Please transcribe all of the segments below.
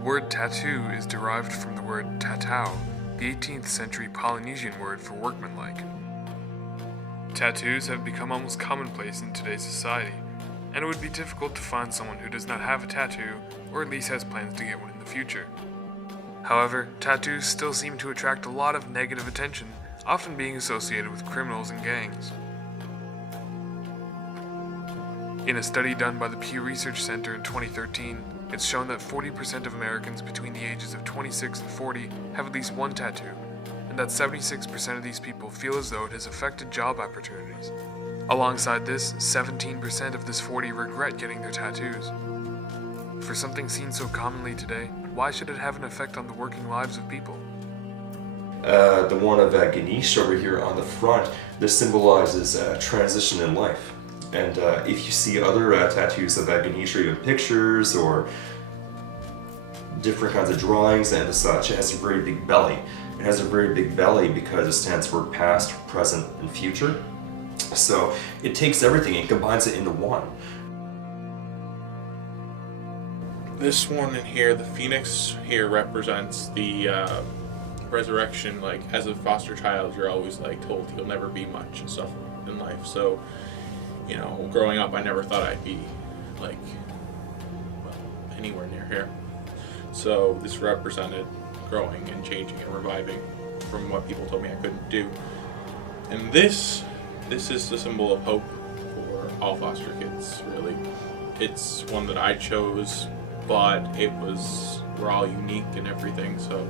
The word tattoo is derived from the word Tatau, the 18th century Polynesian word for workmanlike. Tattoos have become almost commonplace in today's society, and it would be difficult to find someone who does not have a tattoo, or at least has plans to get one in the future. However, tattoos still seem to attract a lot of negative attention, often being associated with criminals and gangs. In a study done by the Pew Research Center in 2013, it's shown that 40% of Americans between the ages of 26 and 40 have at least one tattoo, and that 76% of these people feel as though it has affected job opportunities. Alongside this, 17% of this 40 regret getting their tattoos. For something seen so commonly today, why should it have an effect on the working lives of people? The one of Ganesh over here on the front, this symbolizes transition in life. And if you see other tattoos of Ganesh, or even pictures or different kinds of drawings and such, it has a very big belly. It has a very big belly because it stands for past, present, and future. So it takes everything and combines it into one. This one in here, the phoenix here, represents the resurrection. Like, as a foster child, you're always like told you'll never be much and stuff in life. So, you know, growing up, I never thought I'd be like, well, anywhere near here. So this represented growing and changing and reviving from what people told me I couldn't do. And this is the symbol of hope for all foster kids, really. It's one that I chose, but we're all unique and everything, so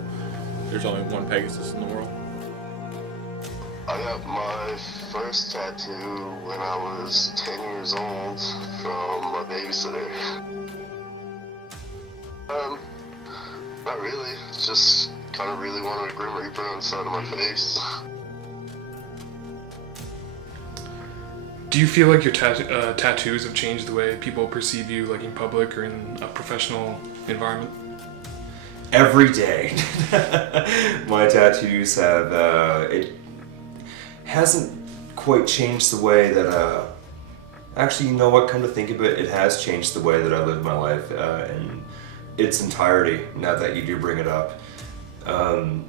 there's only one Pegasus in the world. I got my first tattoo when I was 10 years old from my babysitter. Not really, just kind of really wanted a Grim Reaper on the side of my face. Do you feel like your tattoos have changed the way people perceive you, like in public or in a professional environment? Every day. My tattoos have, it hasn't quite changed the way that, actually, you know what, come to think of it, it has changed the way that I live my life in its entirety, now that you do bring it up.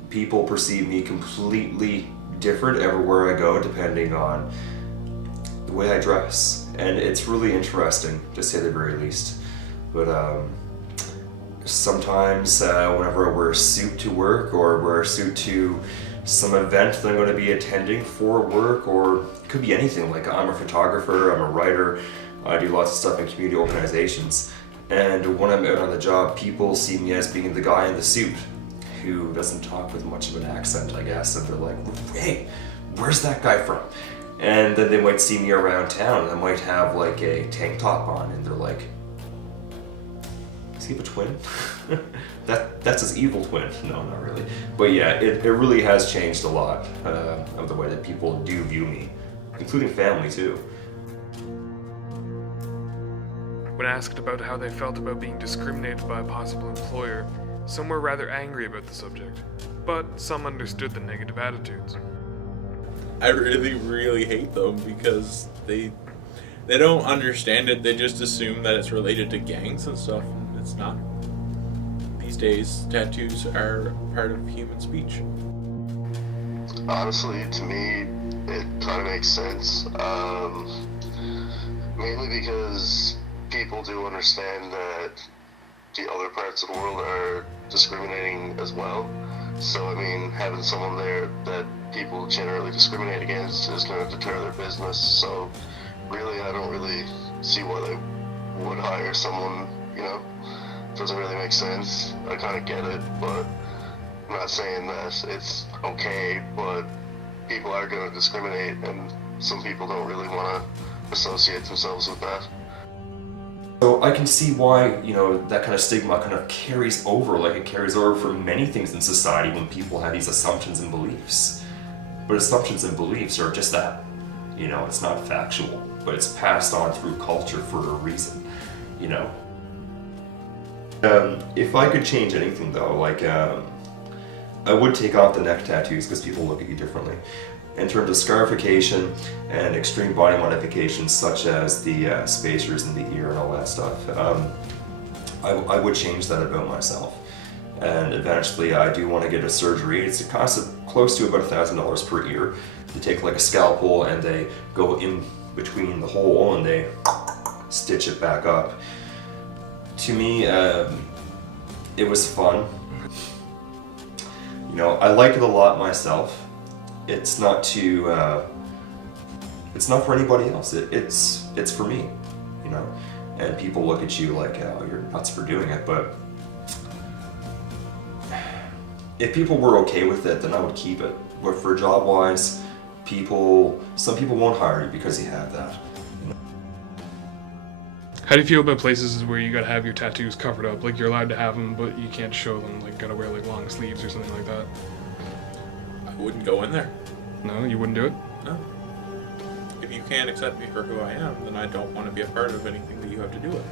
People perceive me completely different everywhere I go, depending on the way I dress, and it's really interesting, to say the very least. But sometimes whenever I wear a suit to work, or wear a suit to some event that I'm going to be attending for work, or it could be anything, like I'm a photographer, I'm a writer, I do lots of stuff in community organizations, and when I'm out on the job, people see me as being the guy in the suit who doesn't talk with much of an accent, I guess, and they're like, hey, where's that guy from? And then they might see me around town, and I might have like a tank top on, and they're like, is he a twin? That's his evil twin. No, not really. But yeah, it really has changed a lot of the way that people do view me, including family too. When asked about how they felt about being discriminated by a possible employer, some were rather angry about the subject, but some understood the negative attitudes. I really, really hate them because they don't understand it. They just assume that it's related to gangs and stuff, and it's not. These days, tattoos are part of human speech. Honestly, to me, it kind of makes sense. Mainly because people do understand that the other parts of the world are discriminating as well. So, I mean, having someone there that people generally discriminate against is going to deter their business. So, really, I don't really see why they would hire someone, you know. Doesn't really make sense. I kind of get it, but I'm not saying that it's okay, but people are going to discriminate, and some people don't really want to associate themselves with that. So I can see why, you know, that kind of stigma kind of carries over, like it carries over for many things in society when people have these assumptions and beliefs. But assumptions and beliefs are just that. You know, it's not factual, but it's passed on through culture for a reason, you know. If I could change anything though, like, I would take off the neck tattoos because people look at you differently. In terms of scarification and extreme body modifications such as the spacers in the ear and all that stuff, I would change that about myself. And eventually I do want to get a surgery. It costs close to about $1,000 per year. They take like a scalpel and they go in between the hole and they stitch it back up. To me, it was fun. You know, I like it a lot myself. It's not it's not for anybody else. It's for me, you know. And people look at you like, oh, you're nuts for doing it. But if people were okay with it, then I would keep it. But for job-wise, some people won't hire you because you have that. How do you feel about places where you gotta have your tattoos covered up? Like, you're allowed to have them, but you can't show them. Like, gotta wear like long sleeves or something like that. I wouldn't go in there. No, you wouldn't do it? No. If you can't accept me for who I am, then I don't want to be a part of anything that you have to do with.